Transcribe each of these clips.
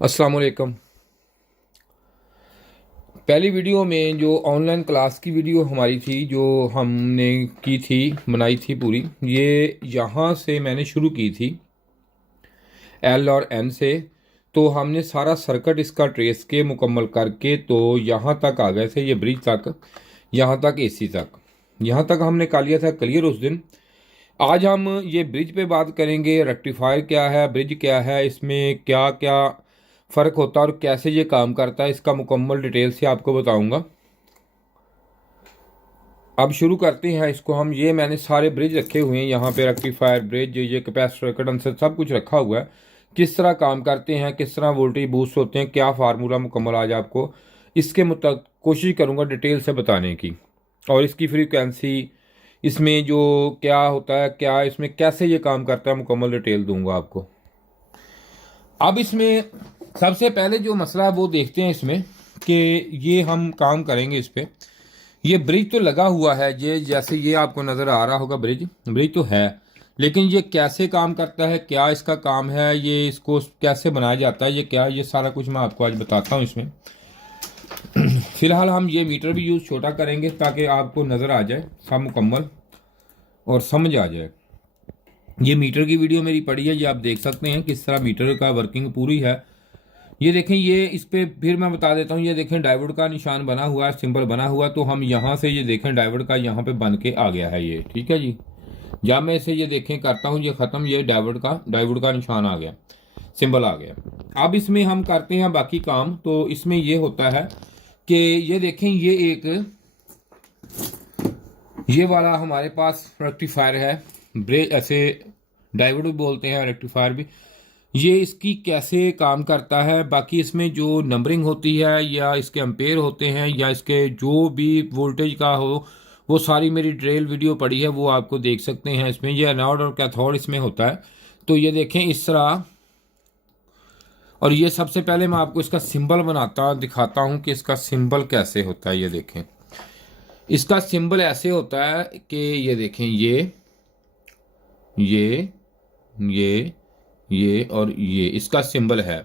अस्सलाम वालेकुम। पहली वीडियो में जो ऑनलाइन क्लास की वीडियो हमारी थी जो हमने की थी बनाई थी पूरी, ये यहाँ से मैंने शुरू की थी एल और एन से। तो हमने सारा सर्किट इसका ट्रेस के मुकम्मल करके तो यहाँ तक आ गए थे, ये ब्रिज तक, यहाँ तक एसी तक, यहाँ तक हमने कर लिया था क्लियर उस दिन। आज हम ये ब्रिज पे बात करेंगे, रेक्टिफायर क्या है, ब्रिज क्या है, इसमें क्या क्या फ़र्क होता है और कैसे ये काम करता है, इसका मुकम्मल डिटेल से आपको बताऊंगा। अब शुरू करते हैं इसको हम। ये मैंने सारे ब्रिज रखे हुए हैं यहाँ पे, रेक्टिफायर, ब्रिज, ये कैपेसिटर, कंडेंसर, सब कुछ रखा हुआ है। किस तरह काम करते हैं, किस तरह वोल्टेज बूस्ट होते हैं, क्या फार्मूला मुकम्मल आज आपको इसके मुताबिक कोशिश करूँगा डिटेल से बताने की। और इसकी फ्रीक्वेंसी, इसमें जो क्या होता है, क्या इसमें कैसे ये काम करता है, मुकम्मल डिटेल दूंगा आपको। अब इसमें सबसे पहले जो मसला है वो देखते हैं इसमें कि ये हम काम करेंगे इस पे। ये ब्रिज तो लगा हुआ है, ये जैसे ये आपको नज़र आ रहा होगा, ब्रिज ब्रिज तो है, लेकिन ये कैसे काम करता है, क्या इसका काम है, ये इसको कैसे बनाया जाता है, ये क्या, ये सारा कुछ मैं आपको आज बताता हूँ इसमें। फिलहाल हम ये मीटर भी यूज़ छोटा करेंगे ताकि आपको नज़र आ जाए सब मुकम्मल और समझ आ जाए। ये मीटर की वीडियो मेरी पड़ी है, ये आप देख सकते हैं किस तरह मीटर का वर्किंग पूरी है। ये देखें, ये इस पे फिर मैं बता देता हूँ। ये देखें डायोड का निशान बना हुआ है, सिंबल बना हुआ है, तो हम यहाँ से ये देखें डायोड का यहाँ पे बन के आ गया है ये, ठीक है जी। जब मैं इसे ये देखें करता हूँ, ये ख़त्म, ये डायोड का निशान आ गया, सिंबल आ गया। अब इसमें हम करते हैं बाकी काम। तो इसमें ये होता है कि ये देखें, ये एक ये वाला हमारे पास रेक्टिफायर है, ब्रेक ऐसे डायोड भी बोलते हैं, रेक्टिफायर भी। ये इसकी कैसे काम करता है, बाकी इसमें जो नंबरिंग होती है या इसके एम्पेयर होते हैं या इसके जो भी वोल्टेज का हो, वो सारी मेरी ड्रिल वीडियो पड़ी है, वो आपको देख सकते हैं। इसमें ये एनोड और कैथोड इसमें होता है। तो ये देखें इस तरह। और ये सबसे पहले मैं आपको इसका सिंबल दिखाता हूँ कि इसका सिंबल कैसे होता है। ये देखें, इसका सिंबल ऐसे होता है कि ये देखें, ये ये ये और ये इसका सिंबल है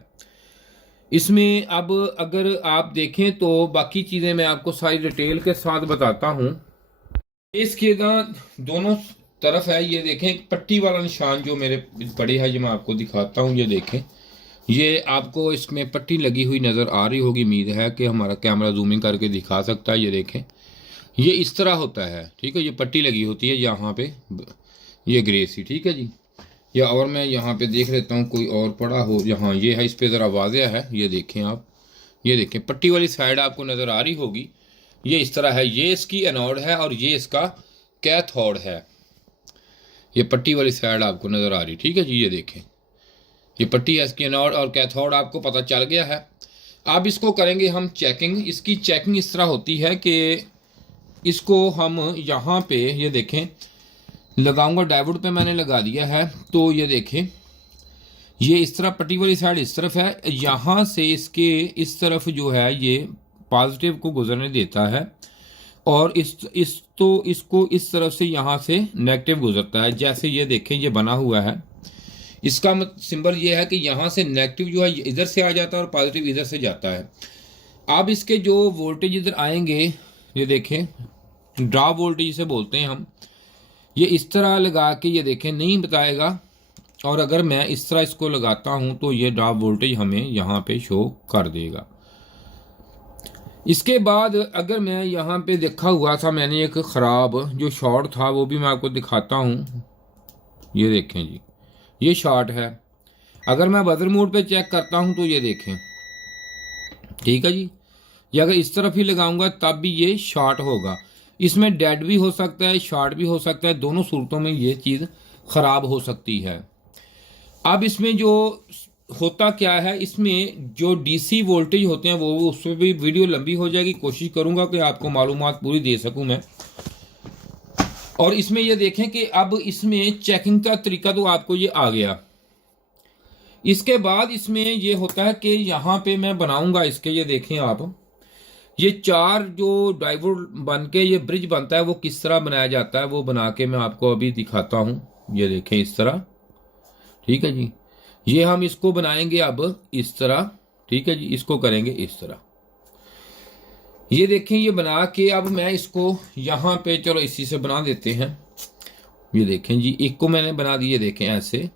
इसमें। अब अगर आप देखें तो बाकी चीज़ें मैं आपको सारी डिटेल के साथ बताता हूँ। इसके दोनों तरफ है, ये देखें एक पट्टी वाला निशान जो मेरे पड़े है, ये मैं आपको दिखाता हूँ। ये देखें, ये आपको इसमें पट्टी लगी हुई नज़र आ रही होगी, उम्मीद है कि हमारा कैमरा जूमिंग करके दिखा सकता है। ये देखें, ये इस तरह होता है, ठीक है। ये पट्टी लगी होती है यहाँ पे, ये ग्रे सी, ठीक है जी। या और मैं यहाँ पे देख लेता हूँ कोई और पड़ा हो, यहाँ ये है, इस पे ज़रा वाज़ेह है। ये देखें आप, ये देखें पट्टी वाली साइड आपको नज़र आ रही होगी, ये इस तरह है। ये इसकी एनोड है और ये इसका कैथोड है। ये पट्टी वाली साइड आपको नज़र आ रही, ठीक है जी। ये देखें, ये पट्टी है इसकी एनोड और कैथोड, आपको पता चल गया है। अब इसको करेंगे हम चेकिंग। इसकी चेकिंग इस तरह होती है कि इसको हम यहाँ पे ये देखें लगाऊंगा, डायोड पे मैंने लगा दिया है। तो ये देखें, ये इस तरह पट्टी वाली साइड इस तरफ है, यहाँ से इसके इस तरफ जो है ये पॉजिटिव को गुजरने देता है और इसको इस तरफ से यहाँ से नेगेटिव गुजरता है। जैसे ये देखें, ये बना हुआ है, इसका सिंबल ये है कि यहाँ से नेगेटिव जो है इधर से आ जाता है और पॉजिटिव इधर से जाता है। अब इसके जो वोल्टेज इधर आएंगे, ये देखें ड्रॉप वोल्टेज से बोलते हैं हम, ये इस तरह लगा के ये देखें नहीं बताएगा। और अगर मैं इस तरह इसको लगाता हूं तो ये ड्रॉप वोल्टेज हमें यहाँ पे शो कर देगा। इसके बाद अगर मैं यहाँ पे देखा हुआ था मैंने एक ख़राब जो शॉर्ट था, वो भी मैं आपको दिखाता हूँ। ये देखें जी, ये शॉर्ट है। अगर मैं बजर मोड पे चेक करता हूँ तो ये देखें, ठीक है जी। ये अगर इस तरफ ही लगाऊंगा तब भी ये शॉर्ट होगा। इसमें डेड भी हो सकता है, शॉर्ट भी हो सकता है, दोनों सूरतों में ये चीज़ ख़राब हो सकती है। अब इसमें जो होता क्या है, इसमें जो डीसी वोल्टेज होते हैं वो उसमें भी वीडियो लंबी हो जाएगी, कोशिश करूंगा कि आपको मालूमात पूरी दे सकूं मैं। और इसमें ये देखें कि अब इसमें चेकिंग का तरीका तो आपको ये आ गया। इसके बाद इसमें ये होता है कि यहाँ पे मैं बनाऊंगा इसके, ये देखें आप, ये चार जो डायोड बन के ये ब्रिज बनता है वो किस तरह बनाया जाता है वो बना के मैं आपको अभी दिखाता हूँ। ये देखें इस तरह, ठीक है जी। ये हम इसको बनाएंगे अब इस तरह, ठीक है जी, इसको करेंगे इस तरह। ये देखें, ये बना के अब मैं इसको यहाँ पे, चलो इसी से बना देते हैं। ये देखें जी, एक को मैंने बना दिए, देखें ऐसे।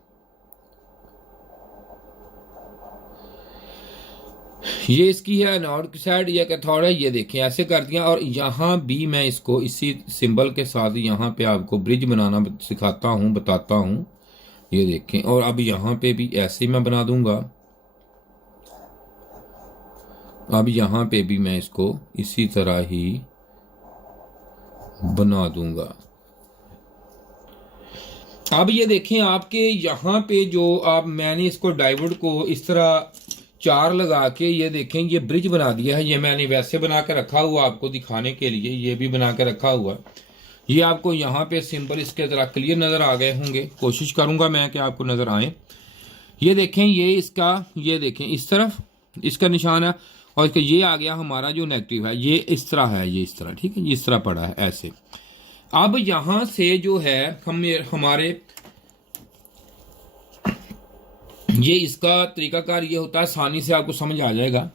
ये इसकी है एनोड की साइड, ये कैथोड है, ये देखें ऐसे कर दिया। और यहाँ भी मैं इसको इसी सिंबल के साथ यहाँ पे आपको ब्रिज बनाना सिखाता हूँ, बताता हूँ। ये देखें, और अब यहाँ पे भी ऐसे मैं बना दूंगा। अब यहाँ पे भी मैं इसको इसी तरह ही बना दूंगा। अब ये देखें, आपके यहाँ पे जो आप, मैंने इसको डायोड को इस तरह 4 लगा के, ये देखें ये ब्रिज बना दिया है। ये मैंने वैसे बना के रखा हुआ आपको दिखाने के लिए, ये भी बना के रखा हुआ। ये आपको यहाँ पे सिंबल इसके तरह क्लियर नज़र आ गए होंगे, कोशिश करूँगा मैं कि आपको नज़र आए। ये देखें, ये इसका, ये देखें इस तरफ इसका निशान है, और इसका ये आ गया हमारा जो नेगेटिव है, ये इस तरह है, ये इस तरह, ठीक है, ये इस तरह पड़ा है ऐसे। अब यहाँ से जो है हमारे ये इसका तरीकाकार ये होता है, आसानी से आपको समझ आ जाएगा।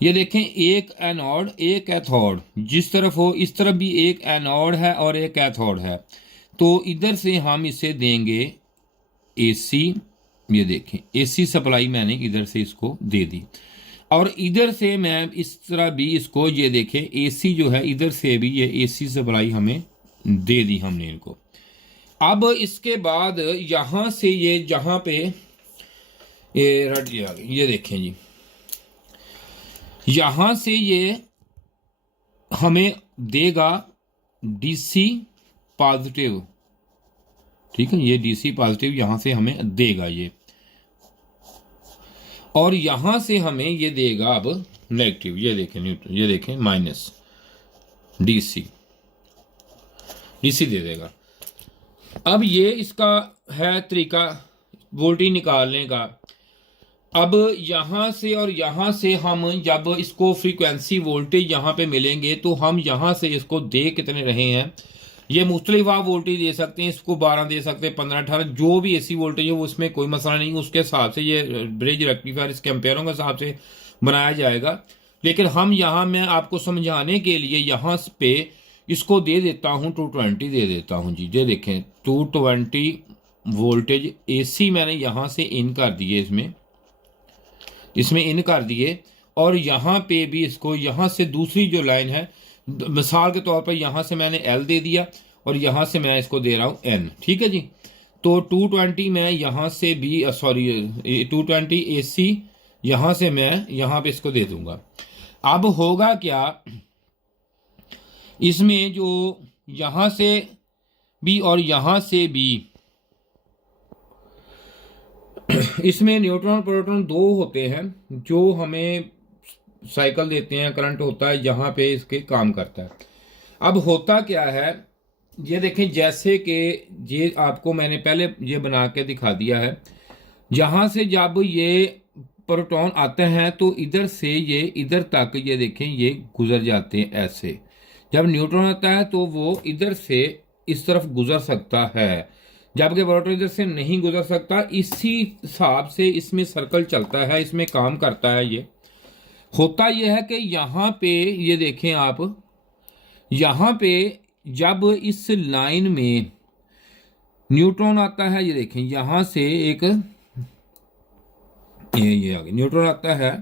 ये देखें, एक एनोड एक कैथोड, जिस तरफ हो इस तरफ भी एक एनोड है और एक कैथोड है। तो इधर से हम इसे देंगे एसी। ये देखें, एसी सप्लाई मैंने इधर से इसको दे दी, और इधर से मैं इस तरह भी इसको, ये देखें एसी जो है, इधर से भी ये एसी सप्लाई हमें दे दी हमने इनको। अब इसके बाद यहाँ से ये जहाँ पे ये रट गया, ये देखें जी, यहाँ से ये हमें देगा डीसी पॉजिटिव, ठीक है, ये डीसी पॉजिटिव यहाँ से हमें देगा ये, और यहाँ से हमें ये देगा अब नेगेटिव। ये देखें न्यूट्रल, ये देखें माइनस डीसी दे देगा। अब ये इसका है तरीका वोल्टेज निकालने का। अब यहाँ से और यहाँ से हम जब इसको फ्रीक्वेंसी वोल्टेज यहाँ पे मिलेंगे, तो हम यहाँ से इसको दे कितने रहे हैं, ये मुख्तलिफ आप वोल्टेज दे सकते हैं, इसको 12 दे सकते हैं, 15, 18, जो भी एसी वोल्टेज है वो उसमें कोई मसला नहीं, उसके हिसाब से ये ब्रिज रेक्टिफायर इसके एम्पेयरों के हिसाब से बनाया जाएगा। लेकिन हम यहाँ, मैं आपको समझाने के लिए यहाँ पे इसको दे देता हूँ 220 दे देता हूँ जी। ये देखें 220 वोल्टेज एसी मैंने यहाँ से इन कर दिए, इसमें इन कर दिए, और यहाँ पे भी इसको, यहाँ से दूसरी जो लाइन है, मिसाल के तौर पर यहाँ से मैंने L दे दिया और यहाँ से मैं इसको दे रहा हूँ N, ठीक है जी। तो 220 मैं यहाँ से भी, सॉरी 220 AC यहाँ से मैं यहाँ पे इसको दे दूंगा। अब होगा क्या, इसमें जो यहाँ से भी और यहाँ से भी, इसमें न्यूट्रॉन प्रोटॉन 2 होते हैं जो हमें साइकिल देते हैं, करंट होता है, यहाँ पे इसके काम करता है। अब होता क्या है, ये देखें, जैसे कि ये आपको मैंने पहले ये बना के दिखा दिया है, यहाँ से जब ये प्रोटॉन आते हैं तो इधर से ये इधर तक, ये देखें ये गुजर जाते हैं ऐसे। जब न्यूट्रॉन आता है तो वो इधर से इस तरफ गुजर सकता है, जबकि प्रोटॉन इधर से नहीं गुजर सकता। इसी हिसाब से इसमें सर्कल चलता है, इसमें काम करता है। ये होता यह है कि यहाँ पे ये देखें आप, यहाँ पे जब इस लाइन में न्यूट्रॉन आता है, ये देखें यहाँ से एक ये आगे न्यूट्रॉन आता है,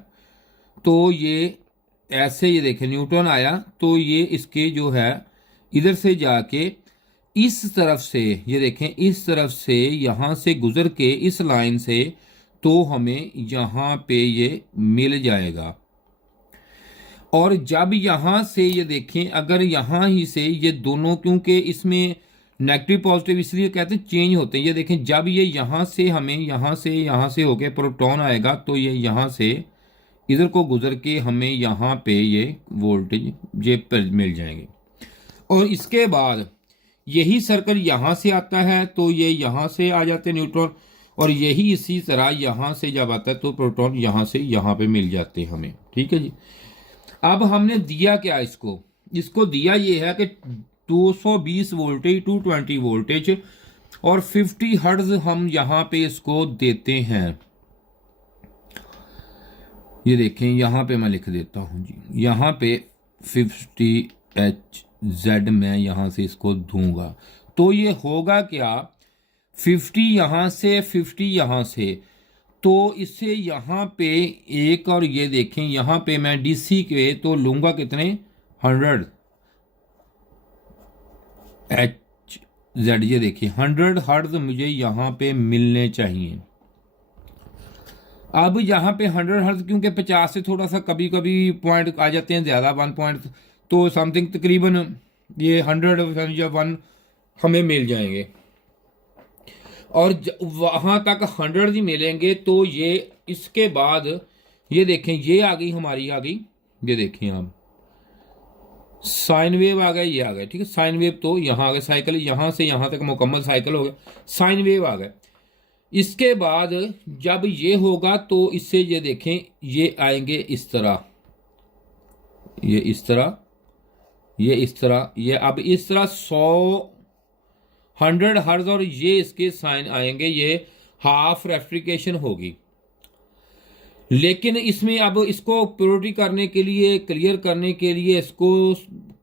तो ये ऐसे, ये देखें न्यूट्रॉन आया तो ये इसके जो है इधर से जाके इस तरफ से, ये देखें इस तरफ से यहाँ से गुजर के इस लाइन से, तो हमें यहाँ पे ये मिल जाएगा। और जब यहाँ से ये देखें, अगर यहाँ ही से ये दोनों, क्योंकि इसमें नेगेटिव पॉजिटिव इसलिए कहते हैं चेंज होते हैं, ये देखें जब ये यहाँ से हमें यहाँ से होके प्रोटॉन आएगा, तो ये यहाँ से इधर को गुजर के हमें यहाँ पे ये वोल्टेज ये मिल जाएंगे। और इसके बाद यही सर्कल यहाँ से आता है तो ये यहाँ से आ जाते हैं न्यूट्रॉन, और यही इसी तरह यहाँ से जब आता है तो प्रोटॉन यहाँ से यहाँ पे मिल जाते हैं हमें, ठीक है जी। अब हमने दिया क्या इसको दिया ये है कि 220 वोल्टेज 220 वोल्टेज और 50 हर्ट्ज हम यहाँ पे इसको देते हैं। ये देखें यहाँ पे मैं लिख देता हूँ जी, यहाँ पे 50 Hz मैं यहाँ से इसको दूंगा तो ये होगा क्या, 50 यहाँ से 50 यहाँ से, तो इससे यहाँ पे एक, और ये देखें यहाँ पे मैं डीसी के तो लूंगा कितने 100 Hz। ये देखिए 100 हर्ट्ज मुझे यहाँ पे मिलने चाहिए। अब यहाँ पे 100 हर्ट्ज क्योंकि 50 से थोड़ा सा कभी कभी पॉइंट आ जाते हैं ज़्यादा, 1 पॉइंट, तो समथिंग तकरीबन ये 100 या 1 हमें मिल जाएंगे, और वहाँ तक 100 ही मिलेंगे। तो ये इसके बाद ये देखें ये आ गई हमारी, आ गई, ये देखें आप साइन वेव आ गया, ये आ गया, ठीक है, साइन वेव तो यहाँ आ गया, साइकिल यहाँ से यहाँ तक मुकम्मल साइकिल हो गया, साइन वेव आ गया। इसके बाद जब ये होगा तो इससे ये देखें ये आएंगे इस तरह, ये इस तरह, ये इस तरह, ये अब इस तरह 100 हर्ट्ज, और ये इसके साइन आएंगे, ये हाफ रेफ्रिकेशन होगी। लेकिन इसमें अब इसको प्योरिटी करने के लिए, क्लियर करने के लिए, इसको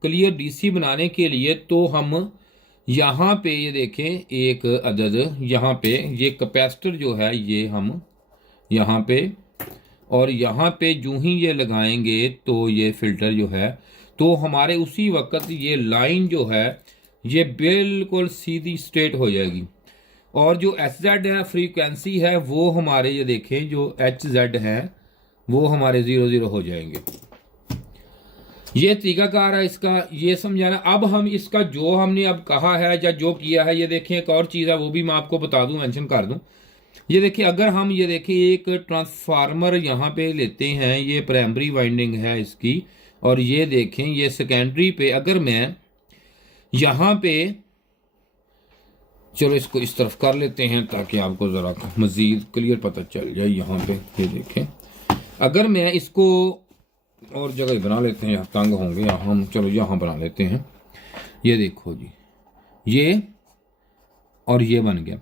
क्लियर डीसी बनाने के लिए, तो हम यहाँ पे ये देखें एक अदद यहाँ पे ये कैपेसिटर जो है ये हम यहाँ पे, और यहाँ पे जो ही ये लगाएंगे तो ये फिल्टर जो है, तो हमारे उसी वक्त ये लाइन जो है ये बिल्कुल सीधी स्ट्रेट हो जाएगी, और जो HZ है फ्रीक्वेंसी है वो हमारे ये देखें जो HZ है वो हमारे 00 हो जाएंगे। ये तरीकाकार है इसका, ये समझाना। अब हम इसका जो हमने अब कहा है या जो किया है, ये देखें एक और चीज़ है वो भी मैं आपको बता दूं, मेंशन कर दूं। ये देखिए अगर हम ये देखें एक ट्रांसफार्मर यहाँ पे लेते हैं, ये प्राइमरी वाइंडिंग है इसकी, और ये देखें ये सेकेंडरी पे, अगर मैं यहाँ पे, चलो इसको इस तरफ कर लेते हैं ताकि आपको ज़रा मज़ीद क्लियर पता चल जाए। यहाँ पे ये देखें अगर मैं इसको और जगह बना लेते हैं, तंग होंगे यहाँ हम, चलो यहाँ बना लेते हैं। ये देखो जी ये और ये बन गया।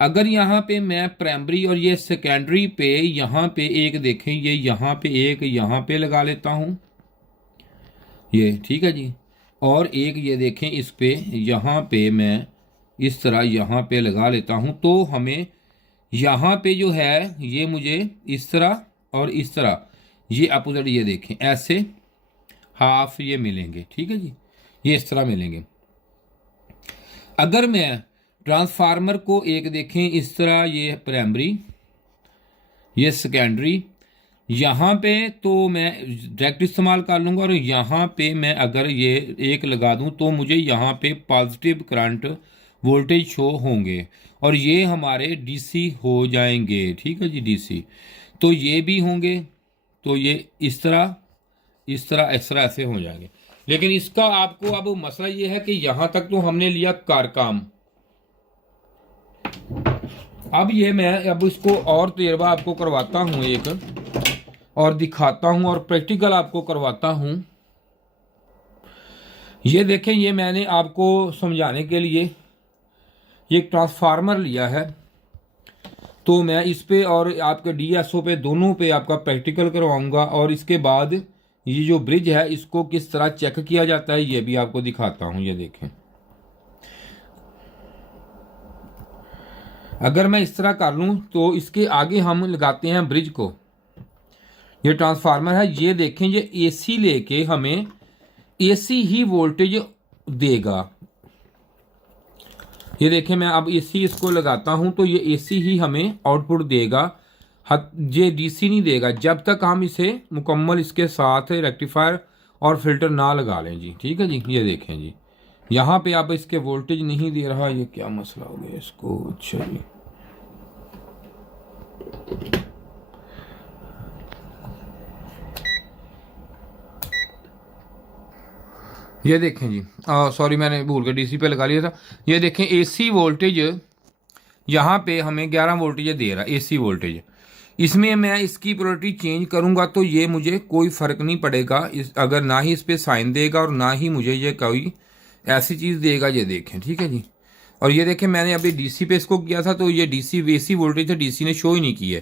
अगर यहाँ पे मैं प्राइमरी और ये सेकेंडरी पे यहाँ पे एक देखें, ये यहाँ पे एक यहाँ पे लगा लेता हूँ, ये ठीक है जी, और एक ये देखें इस पे यहाँ पे मैं इस तरह यहाँ पे लगा लेता हूँ, तो हमें यहाँ पे जो है ये मुझे इस तरह और इस तरह ये अपोजिट, ये देखें ऐसे हाफ ये मिलेंगे, ठीक है जी, ये इस तरह मिलेंगे। अगर मैं ट्रांसफार्मर को एक देखें इस तरह, ये प्राइमरी ये सेकेंडरी, यहाँ पे तो मैं डायरेक्ट इस्तेमाल कर लूँगा, और यहाँ पे मैं अगर ये एक लगा दूँ तो मुझे यहाँ पे पॉजिटिव करंट वोल्टेज शो होंगे, और ये हमारे डीसी हो जाएंगे, ठीक है जी, डीसी। तो ये भी होंगे, तो ये इस तरह इस तरह इस तरह ऐसे हो जाएंगे। लेकिन इसका आपको अब मसला ये है कि यहाँ तक तो हमने लिया कारकाम। अब ये मैं अब इसको और तजर्बा आपको करवाता हूँ एक, और दिखाता हूँ और प्रैक्टिकल आपको करवाता हूँ। ये देखें ये मैंने आपको समझाने के लिए ये ट्रांसफार्मर लिया है, तो मैं इस पे और आपके DSO पे दोनों पे आपका प्रैक्टिकल करवाऊंगा, और इसके बाद ये जो ब्रिज है इसको किस तरह चेक किया जाता है ये भी आपको दिखाता हूँ। ये देखें अगर मैं इस तरह कर लूँ तो इसके आगे हम लगाते हैं ब्रिज को, ये ट्रांसफार्मर है, ये देखें ये AC लेके हमें AC ही वोल्टेज देगा। ये देखें मैं अब AC इसको लगाता हूं तो ये AC ही हमें आउटपुट देगा, ये DC नहीं देगा जब तक हम इसे मुकम्मल इसके साथ रेक्टिफायर और फिल्टर ना लगा लें जी, ठीक है जी। ये देखें जी यहाँ पे अब इसके वोल्टेज नहीं दे रहा, ये क्या मसला हो गया इसको, अच्छा जी ये देखें जी, सॉरी मैंने भूल के DC पे लगा लिया था। ये देखें AC वोल्टेज यहाँ पे हमें 11 वोल्टेज दे रहा है AC वोल्टेज। इसमें मैं इसकी प्रायोरिटी चेंज करूँगा तो ये मुझे कोई फ़र्क नहीं पड़ेगा, अगर ना ही इस पर साइन देगा और ना ही मुझे ये कोई ऐसी चीज़ देगा, ये देखें, ठीक है जी। और ये देखें मैंने अभी डीसी पे इसको किया था तो ये डीसी एसी वोल्टेज था, डीसी ने शो ही नहीं की है।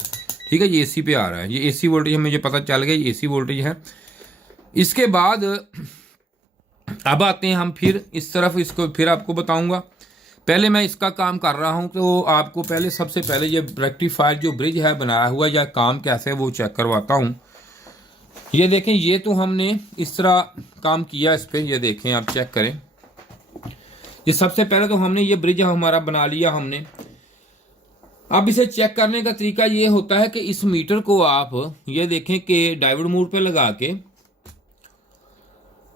ठीक है, ये एसी पे आ रहा है, ये एसी वोल्टेज मुझे पता चल गया, ये एसी वोल्टेज है। इसके बाद अब आते हैं हम फिर इस तरफ, इसको फिर आपको बताऊंगा। पहले मैं इसका काम कर रहा हूं तो आपको पहले सबसे पहले ये रेक्टिफायर जो ब्रिज है बनाया हुआ या काम कैसे है वो चेक करवाता हूं। ये देखें, ये तो हमने इस तरह काम किया इस पर, ये देखें आप चेक करें। ये सबसे पहले तो हमने ये ब्रिज हमारा बना लिया हमने। अब इसे चेक करने का तरीका ये होता है कि इस मीटर को आप ये देखें कि डायोड मोड पे लगा के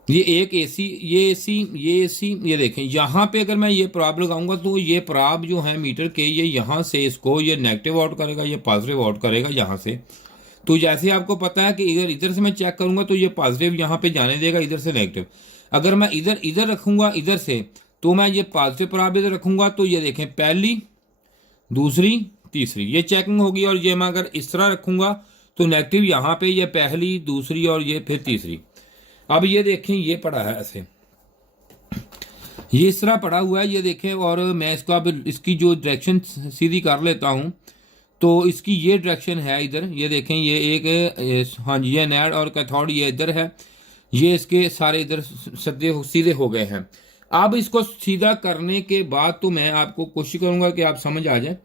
ये एक एसी, ये एसी, ये एसी, ये देखें यहाँ पे अगर मैं ये प्राब लगाऊंगा तो ये प्राब जो है मीटर के ये यहाँ से इसको ये नेगेटिव आउट करेगा, ये पॉजिटिव आउट करेगा यहाँ से। तो जैसे आपको पता है कि इधर से मैं चेक करूंगा तो ये पॉजिटिव यहाँ पे जाने देगा, इधर से नेगेटिव। अगर मैं इधर रखूंगा इधर से तो मैं ये पॉजिटिव प्राब इधर रखूंगा तो ये देखें पहली, दूसरी, तीसरी ये चेकिंग होगी। और ये मैं अगर इस तरह रखूंगा तो नेगेटिव यहाँ पे ये पहली, दूसरी और ये फिर तीसरी। अब ये देखें ये पड़ा है ऐसे, ये इस तरह पड़ा हुआ है, ये देखें। और मैं इसको अब इसकी जो डायरेक्शन सीधी कर लेता हूँ तो इसकी ये डायरेक्शन है इधर, ये देखें ये एक, हाँ जी, ये नेड और कैथोड ये इधर है, ये इसके सारे इधर सीधे हो गए हैं। अब इसको सीधा करने के बाद तो मैं आपको कोशिश करूंगा कि आप समझ आ जाए।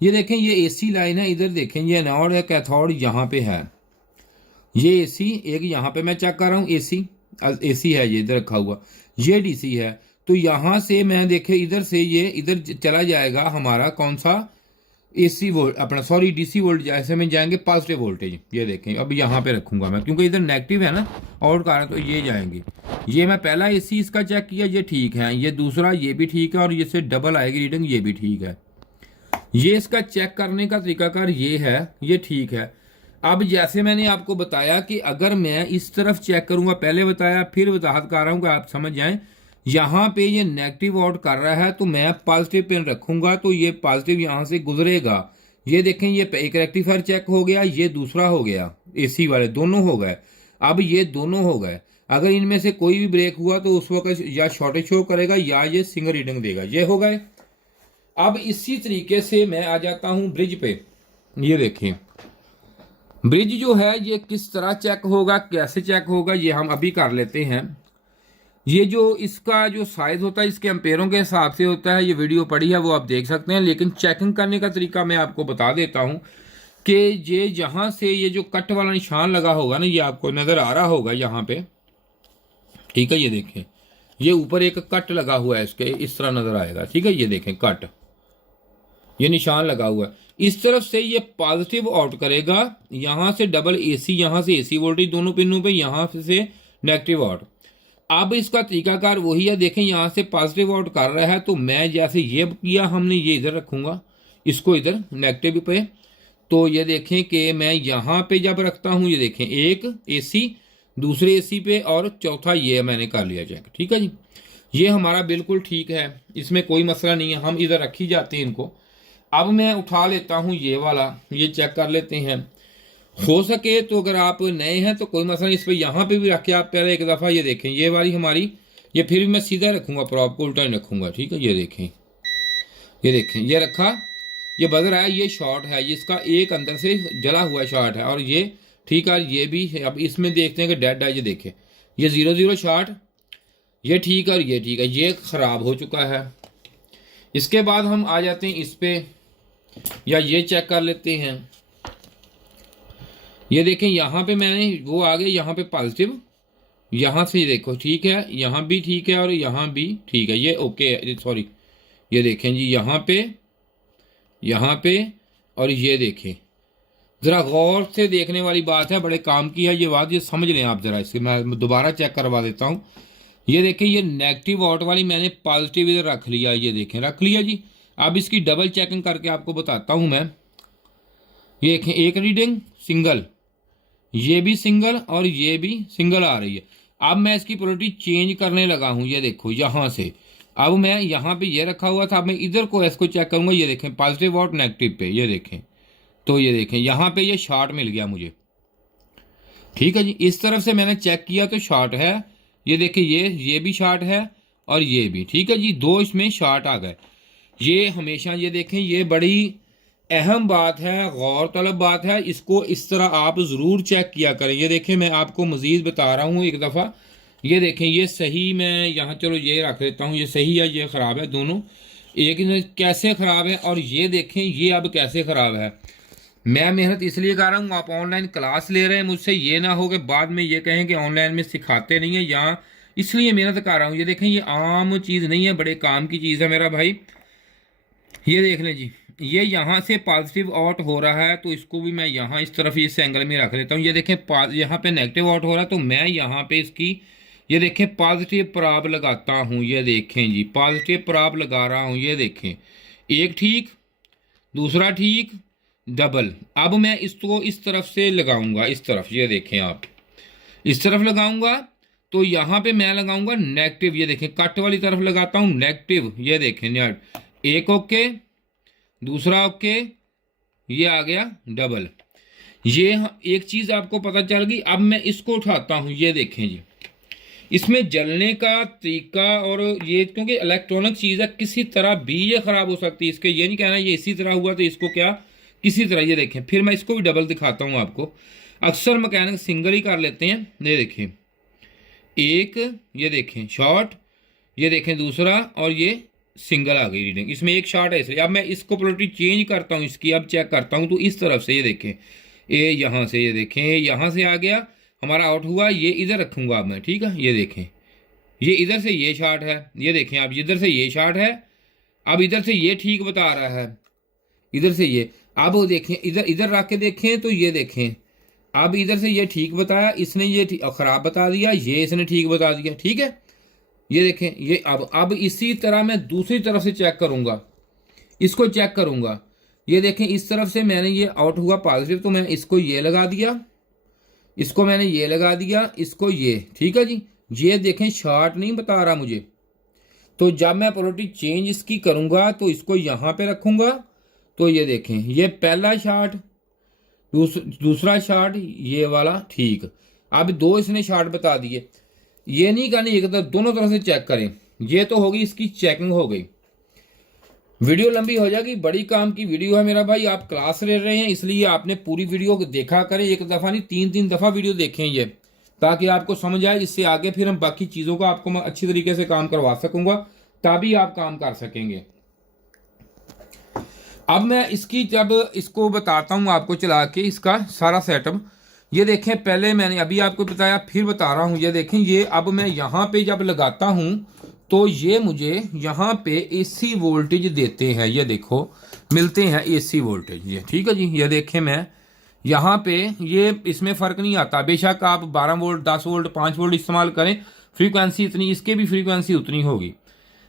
ये देखें ये एसी लाइन है, इधर देखें ये नोड है, कैथोड यहाँ पे है, ये एसी एक यहाँ पे मैं चेक कर रहा हूँ, एसी है ये इधर रखा हुआ, ये डीसी है। तो यहाँ से मैं देखे इधर से ये इधर चला जाएगा हमारा कौन सा एसी वोल्ट अपना, सॉरी डीसी वोल्ट, जैसे में जाएंगे पॉजिटिव वोल्टेज। ये देखें अब यहाँ पे रखूंगा मैं क्योंकि इधर नेगेटिव है ना आउट कर रहा है, तो ये जाएंगे। ये मैं पहला एसी इसका चेक किया, ये ठीक है, ये दूसरा ये भी ठीक है और ये से डबल आएगी रीडिंग, ये भी ठीक है। ये इसका चेक करने का तरीकाकार ये है, ये ठीक है। अब जैसे मैंने आपको बताया कि अगर मैं इस तरफ चेक करूंगा, पहले बताया फिर वजाहत कर रहा हूं कि आप समझ जाएं, यहाँ पे ये नेगेटिव आउट कर रहा है तो मैं पॉजिटिव पिन रखूंगा तो ये पॉजिटिव यहाँ से गुजरेगा। ये देखें ये एक रेक्टिफायर चेक हो गया, ये दूसरा हो गया, एसी वाले दोनों हो गए। अब ये दोनों हो गए, अगर इनमें से कोई भी ब्रेक हुआ तो उस वक्त या शॉर्टेज शो करेगा या ये सिंगल रीडिंग देगा, ये हो गए। अब इसी तरीके से मैं आ जाता हूं ब्रिज पे। ये देखें ब्रिज जो है ये किस तरह चेक होगा, कैसे चेक होगा, ये हम अभी कर लेते हैं। ये जो इसका जो साइज होता है इसके एम्पेयरों के हिसाब से होता है, ये वीडियो पड़ी है वो आप देख सकते हैं। लेकिन चेकिंग करने का तरीका मैं आपको बता देता हूं कि ये जहां से ये जो कट वाला निशान लगा होगा ना, ये आपको नजर आ रहा होगा यहाँ पे, ठीक है। ये देखें ये ऊपर एक कट लगा हुआ है, इसके इस तरह नजर आएगा, ठीक है। ये देखें कट, ये निशान लगा हुआ है, इस तरफ से ये पॉजिटिव आउट करेगा, यहां से डबल एसी, यहां से एसी वोल्टेज दोनों पिनों पे, यहां से नेगेटिव आउट। अब इसका तरीकाकार वही है, देखें यहां से पॉजिटिव आउट कर रहा है तो मैं जैसे ये किया हमने, ये इधर रखूंगा, इसको इधर नेगेटिव पे। तो ये देखें कि मैं यहां पे जब रखता हूं, ये देखें एक एसी, दूसरे एसी पे और चौथा ये मैंने कर लिया चेक, ठीक है जी। ये हमारा बिल्कुल ठीक है, इसमें कोई मसला नहीं है, हम इधर रखी जाते हैं इनको। अब मैं उठा लेता हूं ये वाला, ये चेक कर लेते हैं। हो सके तो अगर आप नए हैं तो कोई मसला नहीं, इस पर यहाँ पे भी रखे आप पहले एक दफ़ा। ये देखें ये वाली हमारी, ये फिर भी मैं सीधा रखूंगा, प्रॉप को उल्टा नहीं रखूंगा, ठीक है। ये देखें, ये देखें ये रखा, ये बज रहा है, ये शॉर्ट है, ये इसका एक अंदर से जला हुआ शॉर्ट है और ये ठीक है, ये भी है। अब इसमें देखते हैं कि डेड है, ये देखें ये 0-0 शॉर्ट, ये ठीक है और ये ठीक है, ये ख़राब हो चुका है। इसके बाद हम आ जाते हैं इस पे, या ये चेक कर लेते हैं। ये देखें यहाँ पे मैंने वो आ गए, यहाँ पे पॉजिटिव, यहाँ से देखो ठीक है, यहाँ भी ठीक है और यहाँ भी ठीक है, ये ओके है, सॉरी। ये देखें जी यहाँ पे और ये देखें, ज़रा गौर से देखने वाली बात है, बड़े काम की है ये बात, ये समझ लें आप ज़रा। इसके मैं दोबारा चेक करवा देता हूँ। ये देखें ये नेगेटिव आउट वाली मैंने पॉजिटिव इधर रख लिया, ये देखें रख लिया जी। अब इसकी डबल चेकिंग करके आपको बताता हूं मैं। ये देखें एक रीडिंग सिंगल, ये भी सिंगल और ये भी सिंगल आ रही है। अब मैं इसकी पोलरिटी चेंज करने लगा हूं, ये देखो यहां से। अब मैं यहाँ पे ये रखा हुआ था, अब मैं इधर को इसको चेक करूंगा, ये देखें पॉजिटिव आउट नेगेटिव पे, ये देखें तो ये देखें यहाँ पे ये शॉर्ट मिल गया मुझे, ठीक है जी। इस तरफ से मैंने चेक किया तो शॉर्ट है, ये देखें ये भी शॉर्ट है और ये भी, ठीक है जी, दो इसमें शॉर्ट आ गए। ये हमेशा ये देखें, ये बड़ी अहम बात है, गौर तलब बात है, इसको इस तरह आप ज़रूर चेक किया करें। ये देखें, मैं आपको मज़ीद बता रहा हूँ एक दफ़ा। ये देखें, ये सही, मैं यहाँ चलो ये रख देता हूँ, ये सही है, ये ख़राब है, दोनों एक में कैसे ख़राब है। और ये देखें, ये अब कैसे ख़राब है। मैं मेहनत इसलिए कर रहा हूँ, आप ऑनलाइन क्लास ले रहे हैं मुझसे, ये ना हो कि बाद में ये कहें कि ऑनलाइन में सिखाते नहीं है, यहाँ इसलिए मेहनत कर रहा हूँ। ये देखें, ये आम चीज़ नहीं है, बड़े काम की चीज़ है मेरा भाई। ये देख लें जी, ये यहाँ से पॉजिटिव आउट हो रहा है, तो इसको भी मैं यहाँ इस तरफ इस एंगल में रख लेता हूँ। ये देखें, यहाँ पे नेगेटिव आउट हो रहा है, तो मैं यहाँ पे इसकी ये देखें पॉजिटिव प्राब लगाता हूँ। ये देखें जी, पॉजिटिव प्राब लगा रहा हूँ। ये देखें, एक ठीक, दूसरा ठीक, डबल। अब मैं इसको इस तरफ से लगाऊंगा, इस तरफ, ये देखें आप, इस तरफ लगाऊंगा तो यहाँ पे मैं लगाऊंगा नेगेटिव। ये देखें, कट वाली तरफ लगाता हूँ नेगेटिव। ये देखें, एक ओके, दूसरा ओके, ये आ गया डबल। ये एक चीज़ आपको पता चल गई। अब मैं इसको उठाता हूँ। ये देखें जी, इसमें जलने का तरीका, और ये क्योंकि इलेक्ट्रॉनिक चीज़ है, किसी तरह भी ये ख़राब हो सकती है। इसके ये नहीं कहना ये इसी तरह हुआ तो इसको क्या किसी तरह। ये देखें, फिर मैं इसको भी डबल दिखाता हूँ आपको। अक्सर मैकेनिक सिंगल ही कर लेते हैं। ये देखें, एक, ये देखें शॉर्ट, ये देखें दूसरा, और ये सिंगल आ गई रीडिंग। इसमें एक शॉर्ट है इसलिए। अब मैं इसको पोलैरिटी चेंज करता हूँ इसकी, अब चेक करता हूँ तो इस तरफ से, ये देखें, ये यहाँ से, ये देखें यहाँ से आ गया हमारा आउट हुआ। ये इधर रखूँगा अब मैं, ठीक है। ये देखें, ये इधर से ये शॉर्ट है। ये देखें, अब इधर से ये शॉर्ट है, अब इधर से ये ठीक बता रहा है, इधर से ये। अब वो देखें, इधर इधर रख के देखें तो ये देखें, अब इधर से ये ठीक बताया इसने, ये ख़राब बता दिया, ये इसने ठीक बता दिया, ठीक है। ये देखें, ये अब इसी तरह मैं दूसरी तरफ से चेक करूँगा, इसको चेक करूँगा। ये देखें, इस तरफ से मैंने ये आउट हुआ पॉजिटिव, तो मैं इसको ये लगा दिया, इसको मैंने ये लगा दिया, इसको ये, ठीक है जी। ये देखें, शॉर्ट नहीं बता रहा मुझे। तो जब मैं पोलैरिटी चेंज इसकी करूँगा तो इसको यहाँ पे रखूँगा, तो ये देखें, ये पहला शॉर्ट, दूसरा शॉर्ट, ये वाला ठीक। अब दो इसने शॉर्ट बता दिए। ये नहीं करनी एक तरफ, दोनों तरफ से चेक करें। ये तो होगी इसकी चेकिंग हो गई। वीडियो लंबी हो जाएगी, बड़ी काम की वीडियो है मेरा भाई। आप क्लास ले रहे हैं इसलिए आपने पूरी वीडियो देखा करें, एक दफ़ा नहीं 3-3 दफ़ा वीडियो देखें ये, ताकि आपको समझ आए। इससे आगे फिर हम बाकी चीज़ों का आपको मैं अच्छी तरीके से काम करवा सकूंगा, तभी आप काम कर सकेंगे। अब मैं इसकी जब इसको बताता हूँ आपको चला के इसका सारा सेटअप। ये देखें, पहले मैंने अभी आपको बताया, फिर बता रहा हूँ। ये देखें, ये अब मैं यहाँ पे जब लगाता हूँ तो ये मुझे यहाँ पे एसी वोल्टेज देते हैं। ये देखो, मिलते हैं एसी वोल्टेज, ये ठीक है जी। ये देखें, मैं यहाँ पे ये इसमें फ़र्क नहीं आता, बेशक आप 12 वोल्ट, 10 वोल्ट, 5 वोल्ट इस्तेमाल करें, फ्रीक्वेंसी इतनी, इसके भी फ्रीक्वेंसी उतनी होगी।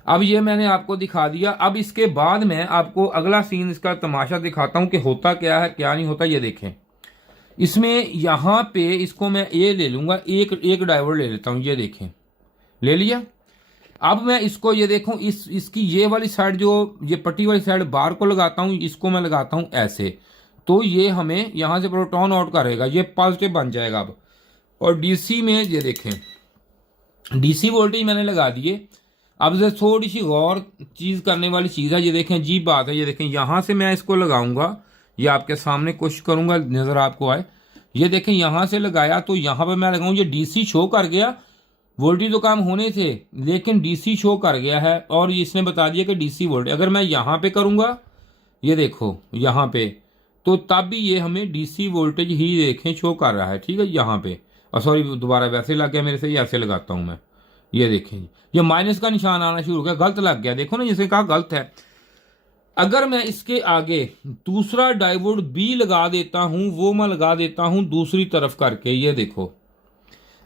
अब ये मैंने आपको दिखा दिया। अब इसके बाद मैं आपको अगला सीन, इसका तमाशा दिखाता हूँ कि होता क्या है क्या नहीं होता। ये देखें, इसमें यहाँ पे इसको मैं ये ले लूँगा, एक डायोड ले लेता हूँ। ये देखें, ले लिया। अब मैं इसको, ये देखूँ, इसकी ये वाली साइड, जो ये पट्टी वाली साइड बार को लगाता हूँ, इसको मैं लगाता हूँ ऐसे, तो ये हमें यहाँ से प्रोटॉन आउट करेगा, ये पॉजिटिव बन जाएगा अब। और डीसी में ये देखें, डीसी वोल्टेज मैंने लगा दिए। अब से थोड़ी सी गौर चीज़ करने वाली चीज़ है। ये देखें, अजीब बात है। ये देखें, यहाँ से मैं इसको लगाऊंगा, ये आपके सामने कोशिश करूंगा नज़र आपको आए। ये देखें, यहाँ से लगाया तो यहाँ पर मैं लगाऊँ, ये डीसी शो कर गया। वोल्टेज तो कम होने थे लेकिन डीसी शो कर गया है, और इसने बता दिया कि डीसी वोल्टेज। अगर मैं यहाँ पे करूँगा, ये देखो यहाँ पे, तो तब भी ये हमें डीसी वोल्टेज ही देखें शो कर रहा है, ठीक है। यहाँ पे, और सॉरी दोबारा वैसे लग गया मेरे से, ऐसे लगाता हूँ मैं। ये देखें, ये माइनस का निशान आना शुरू हो गया, गलत लग गया। देखो ना, जिसने कहा गलत है। अगर मैं इसके आगे दूसरा डायोड बी लगा देता हूं, वो मैं लगा देता हूं दूसरी तरफ करके, ये देखो,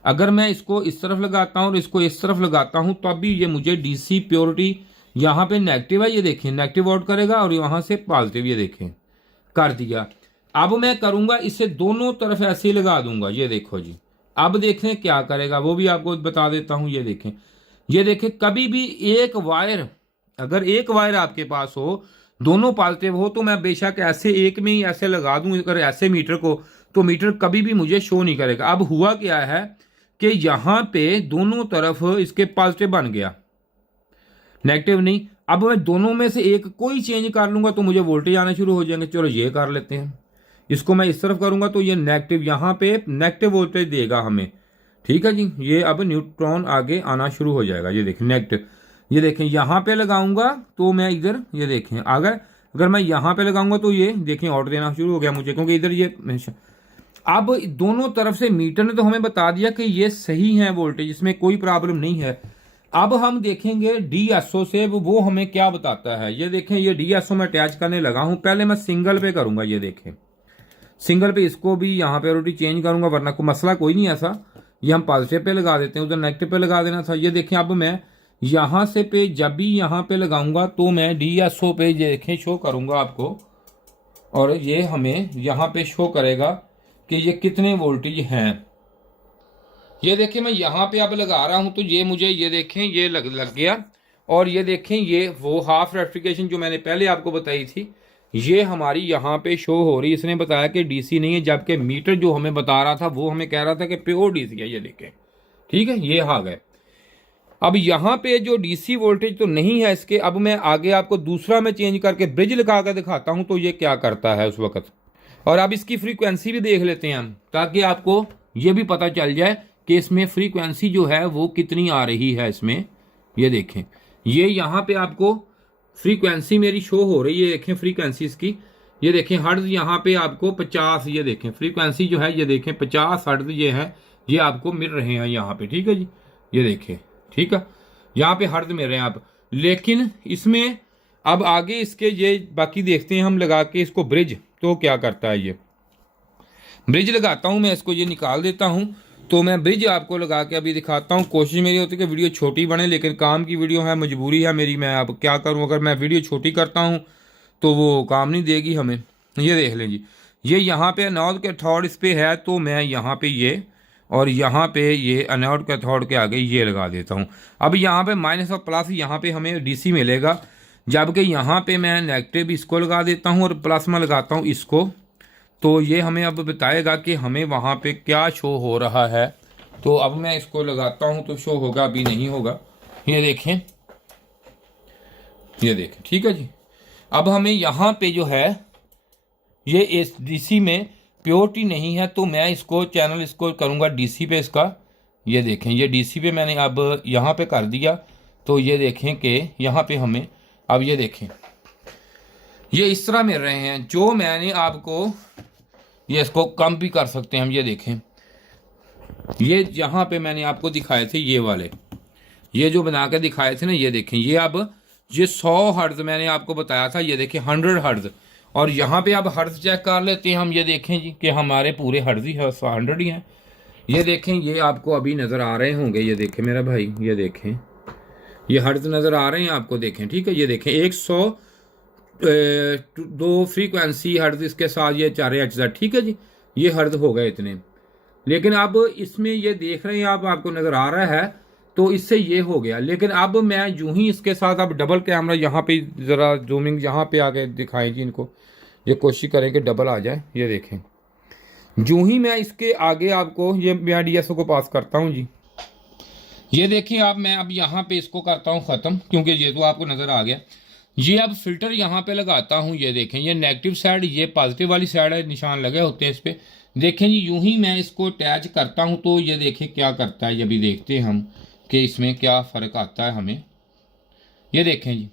अगर मैं इसको इस तरफ लगाता हूं और इसको इस तरफ लगाता हूं, तो अभी ये मुझे डीसी प्योरिटी, यहाँ पे नेगेटिव है, ये देखें नेगेटिव आउट करेगा, और यहाँ से पॉजिटिव, ये देखें कर दिया। अब मैं करूंगा इसे दोनों तरफ ऐसे ही लगा दूंगा। ये देखो जी, अब देखें क्या करेगा, वो भी आपको बता देता हूं। ये देखें, ये देखें, कभी भी एक वायर, अगर एक वायर आपके पास हो, दोनों पॉजिटिव हो, तो मैं बेशक ऐसे एक में ही ऐसे लगा दूं, अगर ऐसे मीटर को, तो मीटर कभी भी मुझे शो नहीं करेगा। अब हुआ क्या है कि यहाँ पे दोनों तरफ इसके पॉजिटिव बन गया, नेगेटिव नहीं। अब मैं दोनों में से एक कोई चेंज कर लूंगा तो मुझे वोल्टेज आना शुरू हो जाएंगे। चलो ये कर लेते हैं, इसको मैं इस तरफ करूंगा तो ये नेगेटिव, यहाँ पे नेगेटिव वोल्टेज देगा हमें। ठीक है जी, ये अब न्यूट्रॉन आगे आना शुरू हो जाएगा। ये देखें नेगेटिव, ये देखें यहाँ पे लगाऊंगा तो मैं इधर, ये देखें अगर मैं यहाँ पे लगाऊंगा तो ये देखें आउट देना शुरू हो गया मुझे, क्योंकि इधर ये अब दोनों तरफ से मीटर ने तो हमें बता दिया कि ये सही है वोल्टेज, इसमें कोई प्रॉब्लम नहीं है। अब हम देखेंगे डीएसओ से वो हमें क्या बताता है। ये देखें ये डीएसओ में अटैच करने लगा हूं, पहले मैं सिंगल पे करूंगा। ये देखें सिंगल पे इसको भी यहाँ पे रोटी चेंज करूंगा, वरना कोई मसला कोई नहीं ऐसा। ये हम पॉजिटिव पे लगा देते हैं, उधर नेगेटिव पे लगा देना था। ये देखें अब मैं यहाँ से पे जब भी यहाँ पे लगाऊंगा तो मैं डीएसओ पे देखें शो करूंगा आपको, और ये हमें यहाँ पे शो करेगा कि ये कितने वोल्टेज हैं। ये देखें मैं यहाँ पे अब लगा रहा हूं तो ये मुझे, ये देखें ये लग गया। और ये देखें ये वो हाफ रेक्टिफिकेशन जो मैंने पहले आपको बताई थी, ये हमारी यहाँ पे शो हो रही। इसने बताया कि डीसी नहीं है, जबकि मीटर जो हमें बता रहा था वो हमें कह रहा था कि प्योर डीसी है। ये देखें ठीक है, ये आ गए। अब यहाँ पे जो डीसी वोल्टेज तो नहीं है इसके। अब मैं आगे आपको दूसरा में चेंज करके ब्रिज लगा कर दिखाता हूँ तो ये क्या करता है उस वक्त। और अब इसकी फ्रीक्वेंसी भी देख लेते हैं हम, ताकि आपको ये भी पता चल जाए कि इसमें फ्रीक्वेंसी जो है वो कितनी आ रही है इसमें। ये देखें ये यहाँ पे आपको फ्रीक्वेंसी मेरी शो हो रही है। देखें फ्रीक्वेंसी इसकी, ये देखें हर्ट्ज यहाँ पे आपको 50, ये देखें फ्रीक्वेंसी जो है ये देखें 50 हर्ट्ज ये है, ये आपको मिल रहे हैं यहाँ पे। ठीक है जी, ये देखें ठीक है, यहाँ पे हर्ट्ज मिल रहे हैं आप। लेकिन इसमें अब आगे इसके ये बाकी देखते हैं हम लगा के इसको ब्रिज, तो क्या करता है। ये ब्रिज लगाता हूँ मैं, इसको ये निकाल देता हूँ तो मैं ब्रिज आपको लगा के अभी दिखाता हूँ। कोशिश मेरी होती है कि वीडियो छोटी बने, लेकिन काम की वीडियो है, मजबूरी है मेरी, मैं अब क्या करूँ। अगर मैं वीडियो छोटी करता हूँ तो वो काम नहीं देगी हमें। ये देख लें जी, ये यहाँ पे एनोड कैथोड इस पे है तो मैं यहाँ पे ये, और यहाँ पे ये एनोड कैथोड के आगे ये लगा देता हूँ। अब यहाँ पे माइनस और प्लस यहाँ पे हमें डीसी मिलेगा, जबकि यहाँ पे मैं नेगेटिव इसको लगा देता हूँ और प्लस में लगाता हूँ इसको। तो ये हमें अब बताएगा कि हमें वहाँ पे क्या शो हो रहा है। तो अब मैं इसको लगाता हूँ तो शो होगा, अभी नहीं होगा। ये देखें, ये देखें ठीक है जी। अब हमें यहाँ पे जो है ये इस डीसी में प्योरिटी नहीं है, तो मैं इसको चैनल इसको करूँगा डीसी पे इसका। ये देखें ये डीसी पे मैंने अब यहाँ पे कर दिया, तो ये देखें कि यहाँ पे हमें अब ये देखें ये इस तरह मिल रहे हैं। जो मैंने आपको ये इसको कम भी कर सकते हैं हम। ये देखें ये यहाँ पे मैंने आपको दिखाए थे ये वाले, ये जो बना के दिखाए थे ना, ये देखें ये अब ये 100 हर्ट्ज मैंने आपको बताया था। ये देखें 100 हर्ट्ज, और यहाँ पे अब हर्ट्ज चेक कर लेते हैं हम। ये देखें जी कि हमारे पूरे हर्ट्ज ही 100 ही हैं। ये देखें ये आपको अभी नज़र आ रहे होंगे। ये देखें मेरा भाई, ये देखें ये हर्ट्ज नज़र आ रहे हैं आपको, देखें ठीक है। ये देखें 102 फ्रीक्वेंसी हर्ट्ज इसके साथ ये 4 HZ, ठीक है जी। ये हर्ट्ज हो गए इतने। लेकिन अब इसमें ये देख रहे हैं आप, आपको नज़र आ रहा है, तो इससे ये हो गया। लेकिन अब मैं यूं ही इसके साथ अब डबल कैमरा यहाँ पे ज़रा जूमिंग यहाँ पे आके दिखाएं जी इनको, ये कोशिश करें कि डबल आ जाए। ये देखें यूं ही मैं इसके आगे आपको ये मैं डीएसओ को पास करता हूँ जी। ये देखिए आप, मैं अब यहाँ पे इसको करता हूँ ख़त्म, क्योंकि ये तो आपको नज़र आ गया। ये अब फिल्टर यहाँ पे लगाता हूँ। ये देखें ये नेगेटिव साइड, ये पॉजिटिव वाली साइड है, निशान लगे होते हैं इस पर। देखें जी यूं ही मैं इसको अटैच करता हूँ तो ये देखें क्या करता है। ये भी देखते हैं हम कि इसमें क्या फ़र्क आता है हमें। ये देखें जी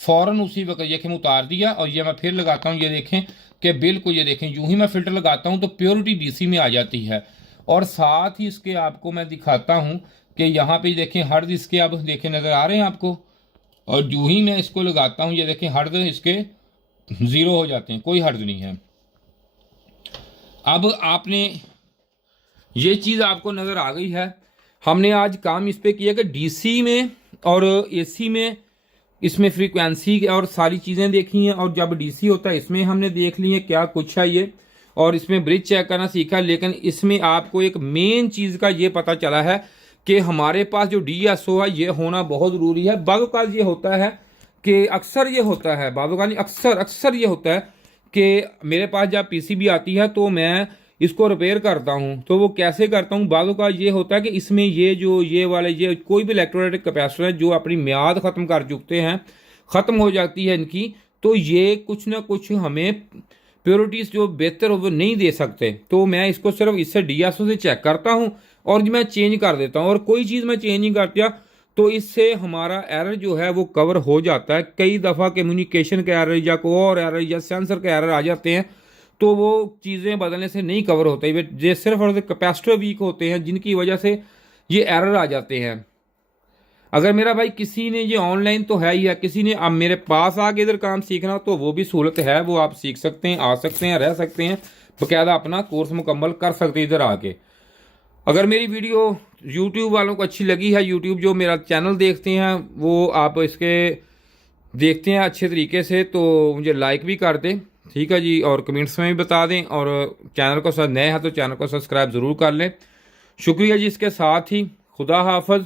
फ़ौरन उसी वक्त ये कि मैं उतार दिया और ये मैं फिर लगाता हूँ। ये देखें कि बिल्कुल, ये देखें यूं ही मैं फ़िल्टर लगाता हूँ तो प्योरिटी डीसी में आ जाती है। और साथ ही इसके आपको मैं दिखाता हूँ कि यहाँ पे देखें हर्ट्ज इसके अब देखें नज़र आ रहे हैं आपको। और यूं ही मैं इसको लगाता हूँ, ये देखें हर्ट्ज इसके 0 हो जाते हैं, कोई हर्ट्ज नहीं है। अब आपने ये चीज़ आपको नज़र आ गई है। हमने आज काम इस पे किया कि डीसी में और एसी में इसमें फ्रीक्वेंसी और सारी चीज़ें देखी हैं, और जब डीसी होता है इसमें हमने देख ली है क्या कुछ है ये, और इसमें ब्रिज चेक करना सीखा। लेकिन इसमें आपको एक मेन चीज़ का ये पता चला है कि हमारे पास जो डीएसओ है ये होना बहुत ज़रूरी है। बाज़ ये होता है कि अक्सर ये होता है, बाज़ अक्सर ये होता है कि मेरे पास जब पीसीबी आती है तो मैं इसको रिपेयर करता हूँ। तो वो कैसे करता हूँ, बाज़ ये होता है कि इसमें ये जो ये वाले ये कोई भी इलेक्ट्रोलाइटिक कैपेसिटर है जो अपनी मियाद ख़त्म कर चुकते हैं, ख़त्म हो जाती है इनकी, तो ये कुछ ना कुछ हमें प्योरिटीज़ जो बेहतर हो वो नहीं दे सकते। तो मैं इसको सिर्फ इससे DSO से चेक करता हूँ और मैं चेंज कर देता हूँ, और कोई चीज़ मैं चेंज नहीं करता तो इससे हमारा एरर जो है वो कवर हो जाता है। कई दफ़ा कम्युनिकेशन का एरर या कोई और एरर या सेंसर के एरर आ जाते हैं, तो वो चीज़ें बदलने से नहीं कवर होते, ये सिर्फ और कैपेसिटर वीक होते हैं जिनकी वजह से ये एरर आ जाते हैं। अगर मेरा भाई किसी ने ये ऑनलाइन तो है ही है, किसी ने अब मेरे पास आके इधर काम सीखना तो वो भी सहूलत है, वो आप सीख सकते हैं, आ सकते हैं, रह सकते हैं, बाकायदा अपना कोर्स मुकम्मल कर सकते हैं इधर आके। अगर मेरी वीडियो यूट्यूब वालों को अच्छी लगी है, यूट्यूब जो मेरा चैनल देखते हैं वो आप इसके देखते हैं अच्छे तरीके से, तो मुझे लाइक भी कर दें, ठीक है जी, और कमेंट्स में भी बता दें, और चैनल को नए हैं तो चैनल को सब्सक्राइब ज़रूर कर लें। शुक्रिया जी। इसके साथ ही खुदा हाफिज़।